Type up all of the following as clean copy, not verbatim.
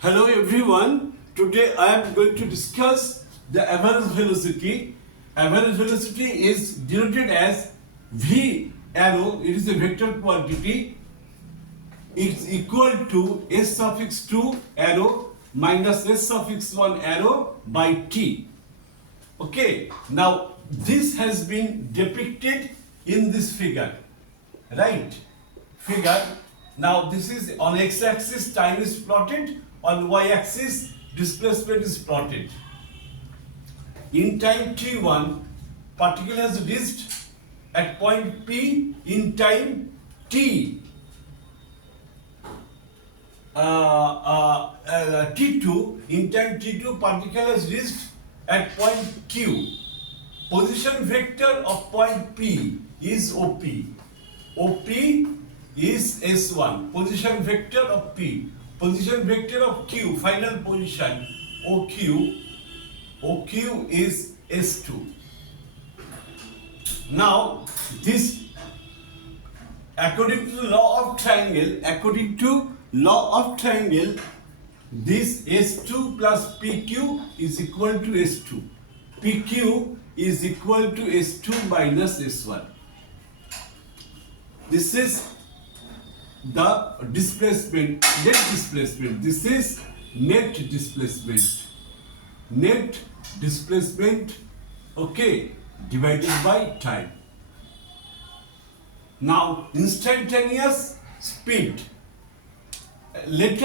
Hello everyone. Today I am going to discuss the average velocity. Average velocity is denoted as V arrow. It is a vector quantity. It's equal to S suffix 2 arrow minus S suffix 1 arrow by T. Okay. Now this has been depicted in this figure. Right? Figure. Now this is on x-axis time is plotted, on y-axis displacement is plotted. In time t1, particle has reached at point P in time t. T2, in time T2, particle has reached at point Q. Position vector of point P is OP. OP is S1. Position vector of P. Position vector of Q, final position, OQ. OQ is S2. Now, this, according to the law of triangle, this S2 plus PQ is equal to S2. PQ is equal to S2 minus S1. This is the displacement, net displacement. This is net displacement. Net displacement, okay, divided by time. Now, instantaneous speed. Let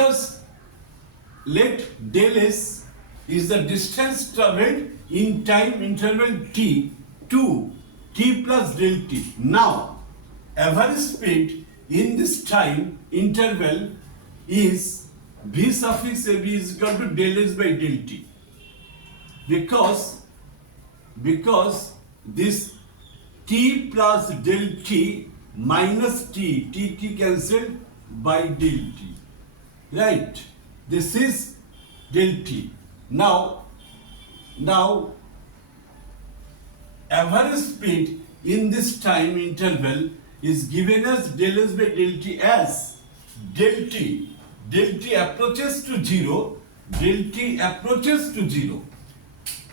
del S is the distance traveled in time interval t to t plus del t. Now, average speed in this time interval is v suffix ab is equal to del S by del t. Because this t plus del t minus t cancelled by del t. Right? This is del t. Now average speed in this time interval is given as del S by del t as del t. Del t approaches to 0. Del t approaches to 0.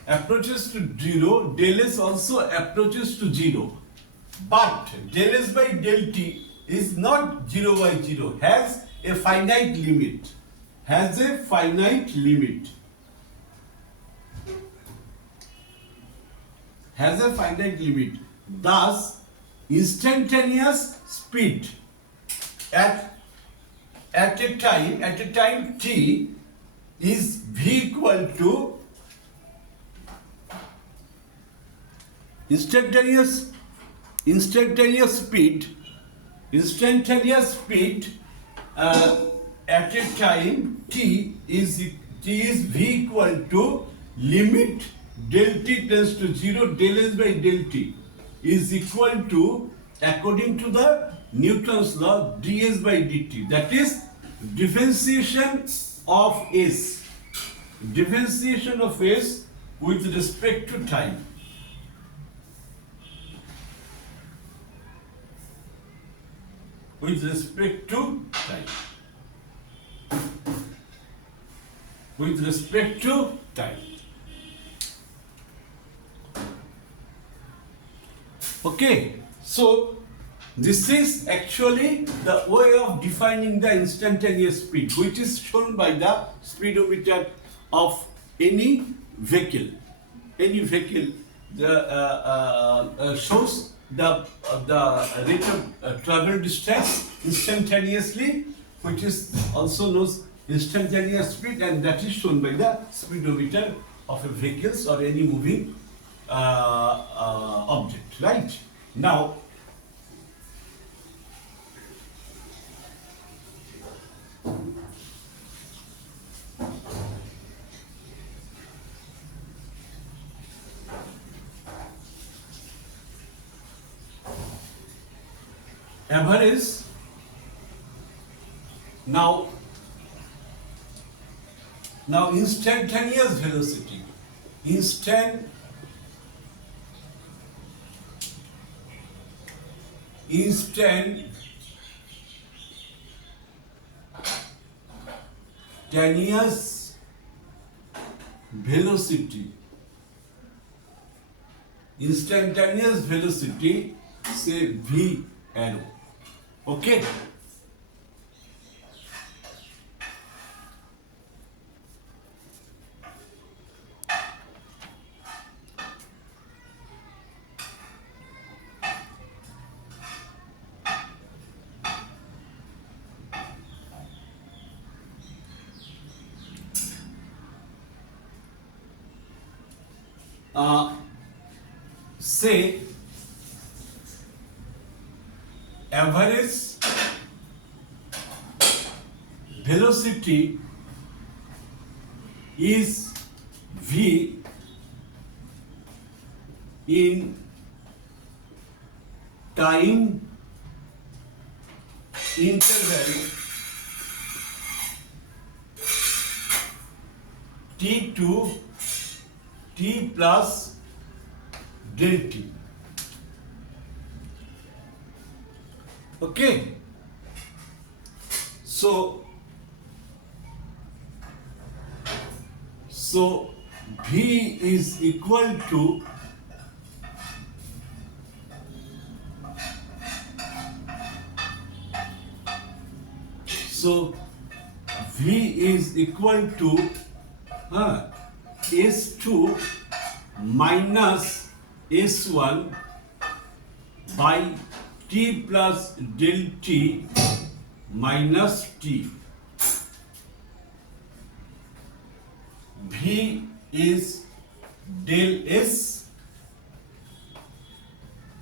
Approaches to 0. Del S also approaches to 0. But del S by del t is not 0 by 0. Has a finite limit. Has a finite limit. Has a finite limit. Thus, instantaneous speed at a time t is v equal to instantaneous speed at a time t is v equal to limit del t tends to 0 del S by del t is equal to, according to the Newton's law, ds by dt. That is differentiation of S. Differentiation of S with respect to time. With respect to time. With respect to time. Okay, so this is actually the way of defining the instantaneous speed, which is shown by the speedometer of any vehicle. Any vehicle shows the rate of travel distance instantaneously, which is also known as instantaneous speed, and that is shown by the speedometer of a vehicles or any moving object. Right? Now, average. Now instantaneous velocity. instantaneous velocity. Instantaneous velocity, say V arrow. Okay. Say average velocity is V in time interval t to t plus del t. Okay. So V is equal to S2 minus S1 by t plus del t minus t. V is del S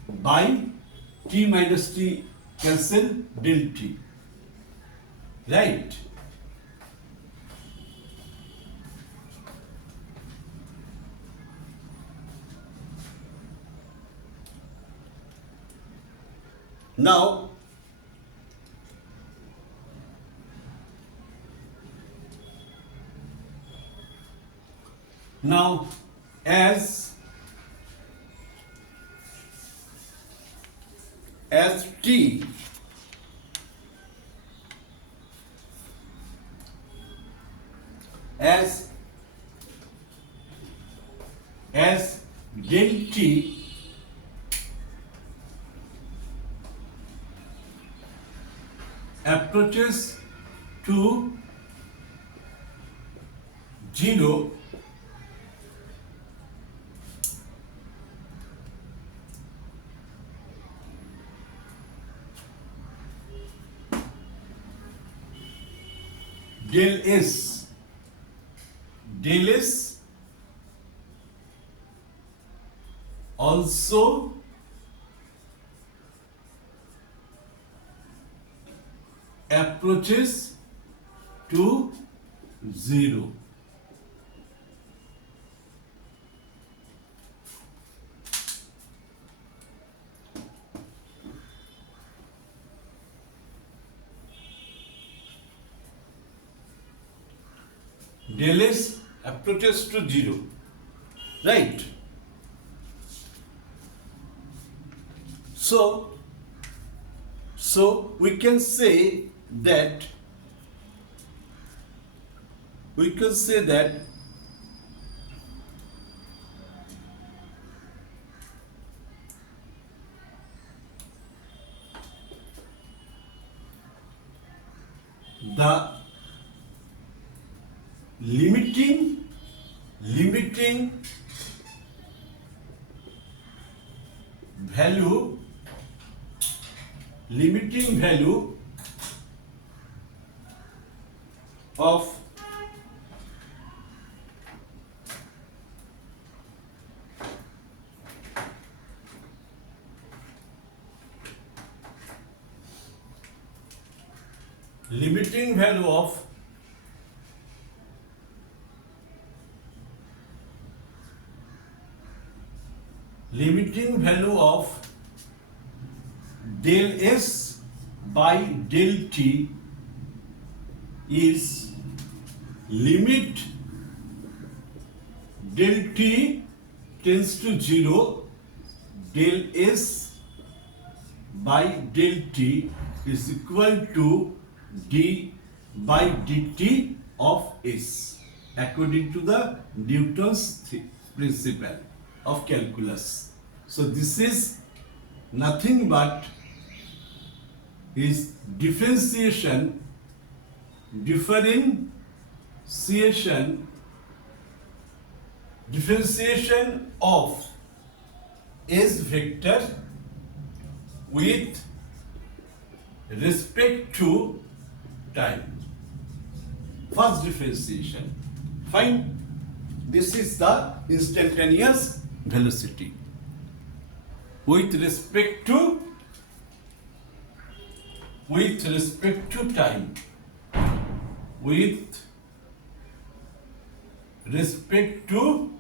by t minus t cancel del t. Right? Now, as t as del t approaches to 0, del S also approaches to 0. Del S approaches to 0, right? So we can say that the limiting value of del S by del T is limit del T tends to 0, del S by del T is equal to d by dt of S according to the Newton's principle of calculus. So this is nothing but his differentiation of S vector with respect to time. First differentiation. Fine. This is the instantaneous velocity with respect to time. With respect to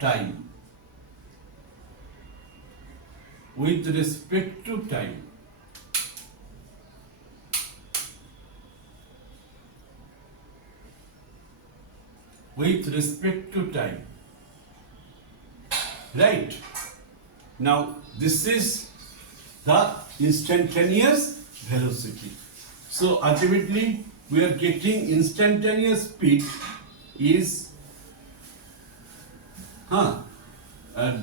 time. With respect to time. With respect to time. Right. Now this is the instantaneous velocity. So ultimately we are getting instantaneous speed is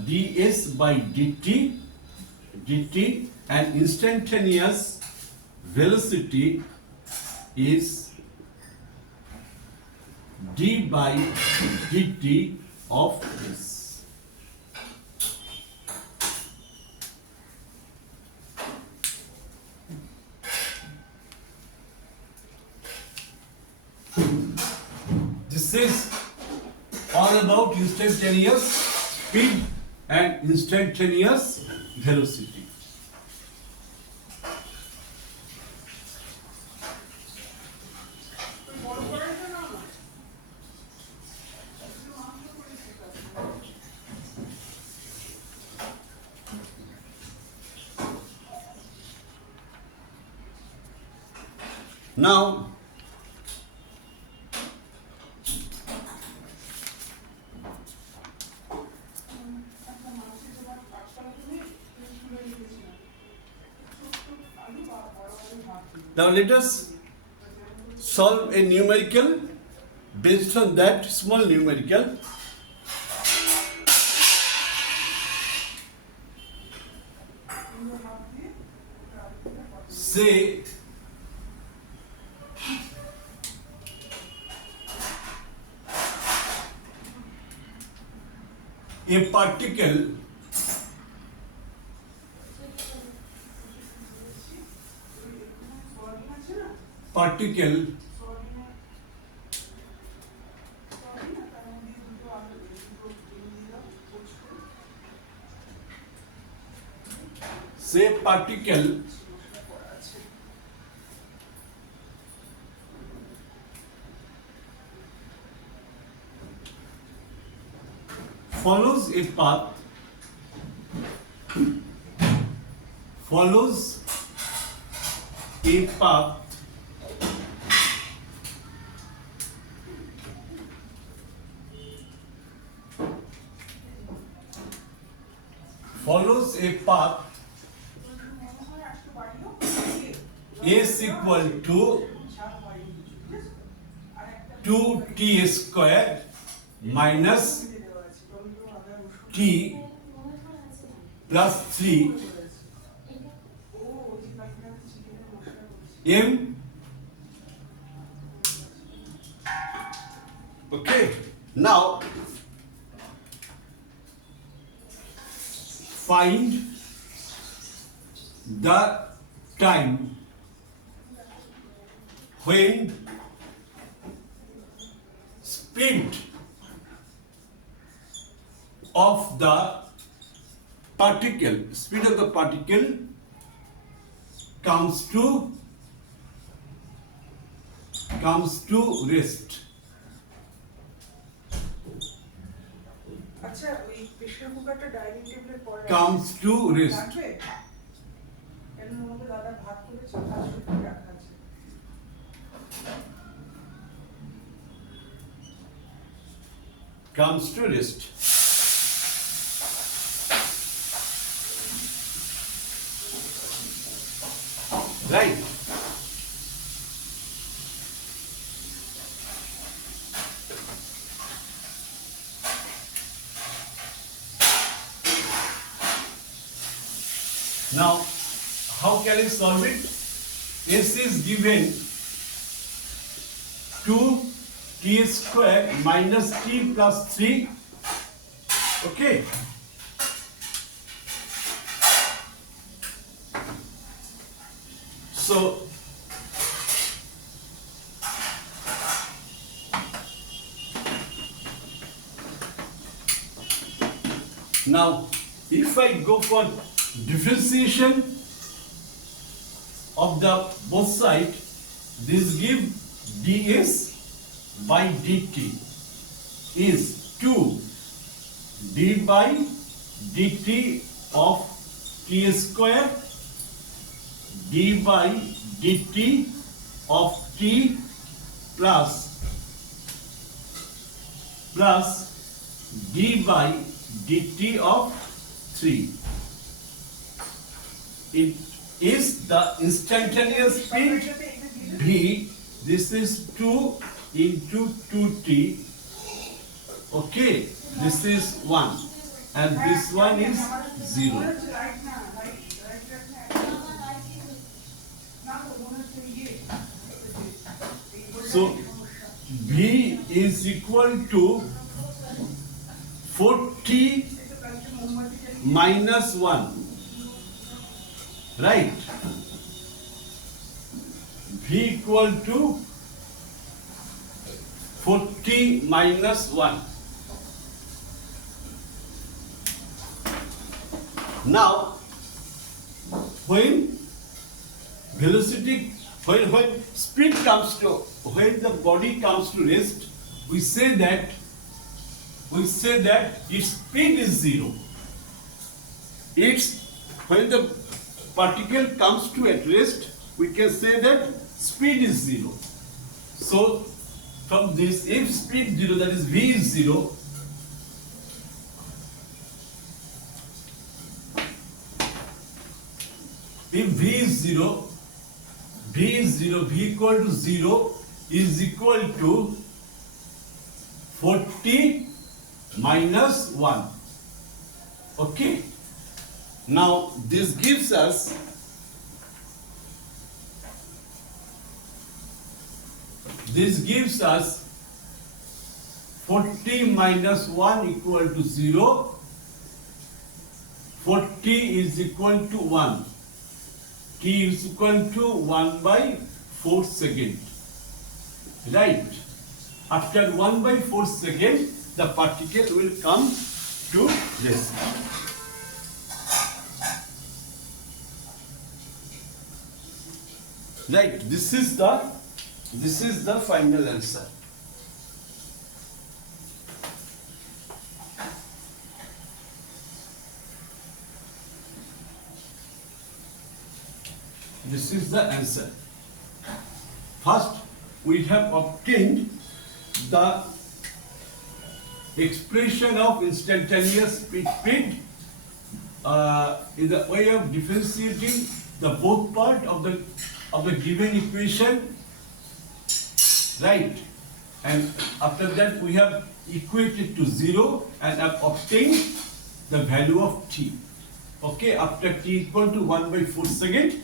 ds by dt and instantaneous velocity is d by dt of s. This is all about instantaneous speed and instantaneous velocity. Now let us solve a numerical based on that small numerical. Say a particle follows a path follows a path is equal to 2t square minus t plus 3 m. Okay, now find the time when speed of the particle comes to rest. আচ্ছা ওই pressure কুকারটা dining টেবিলের পরে comes to rest. এর মধ্যে দাদা ভাত করেছে ভাত শুকিয়ে রাখা আছে Comes to rest. Right. Now, how can I solve it? S is given 2t square minus t plus 3. Okay. So, now if I go for differentiation of the both side, this give ds by dt is 2 d by dt of t square d by dt of t plus d by dt of 3. It is the instantaneous speed v. This is 2 into 2t. Okay, this is 1 and this one is 0. So v is equal to 40 minus 1, right? V equal to 40 minus 1. Now, when velocity, when speed comes to, when the body comes to rest, we say that its speed is 0. It's when the particle comes to at rest, we can say that speed is 0. So from this, if speed 0, that is v is 0, if v is 0, v equal to 0 is equal to 40 minus 1. Okay. Now this gives us this 40 minus 1 equal to 0. 40 is equal to 1. T is equal to 1 by 4 second. Right. After 1 by 4 second, the particle will come to rest. Right. This is the final answer. This is the answer. First, we have obtained the expression of instantaneous speed in the way of differentiating the both part of the given equation, right? And after that we have equated to 0 and have obtained the value of t. Okay, after t equal to 1 by 4 second,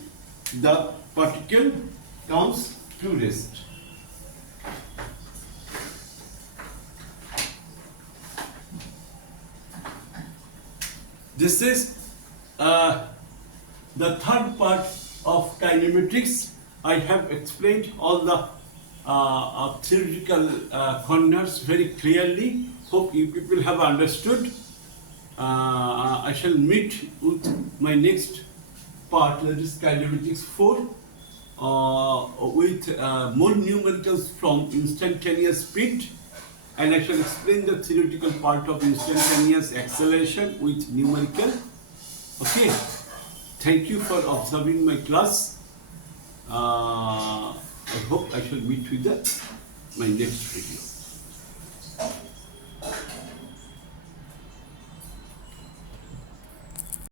the particle comes to rest. This is the third part of kinematics. I have explained all the theoretical corners very clearly. Hope you people have understood. I shall meet with my next part, that is kinematics 4, with more numericals from instantaneous speed, and I shall explain the theoretical part of instantaneous acceleration with numerical. Okay, thank you for observing my class. I hope I shall meet with my next video.